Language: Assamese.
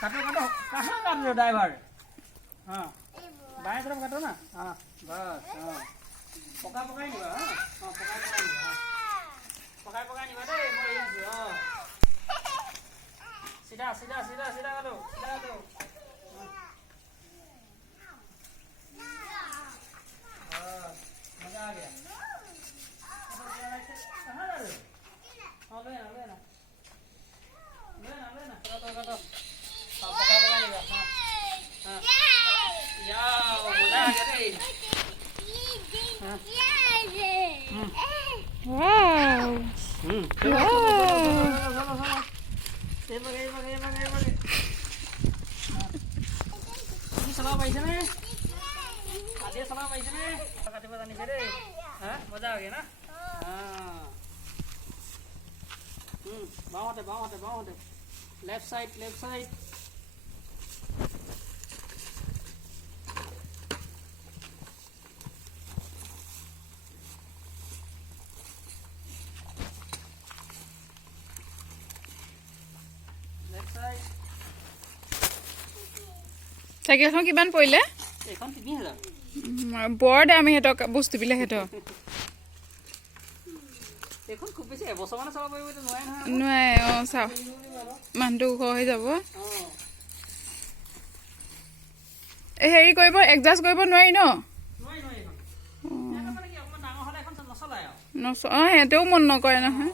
काटो काटो कहाँ काट रहे हो ड्राइवर हाँ बाएं तरफ काटो ना हाँ बस हाँ पका पकाई नहीं हाँ हाँ पकाई पकाई नहीं दे मैं यही हाँ सीधा सीधा सीधा सीधा करो मजा आ गया कहाँ जा रहे हो हाँ लेना काटो काटो हाँ पका पकाई नहीं हाँ हाँ याओ मजा आ गया रे सलाह पाइसे ने आधे सलाह पाइसे ने पता नहीं रे हाँ मजा आ गया ना हाँ बाँव हटे लेफ्ट साइड চাইকেলখন কিমান পৰিলে এখন 3000 বৰ দামী হেতক বস্তুবিলাক হেতক এখন খুব বেছি এবছৰ মানে চাব পাৰিব এটা নোৱাৰে নহয় নোৱাৰে চাও মানুহটো ওখ হৈ যাব হেৰি কৰিব এডজাষ্ট কৰিব নোৱাৰি ন নোৱাৰি এখন মানে কি অকমান ডাঙৰ হ'লে এখন নচলায় সিহঁতেও মন নকৰে নহয়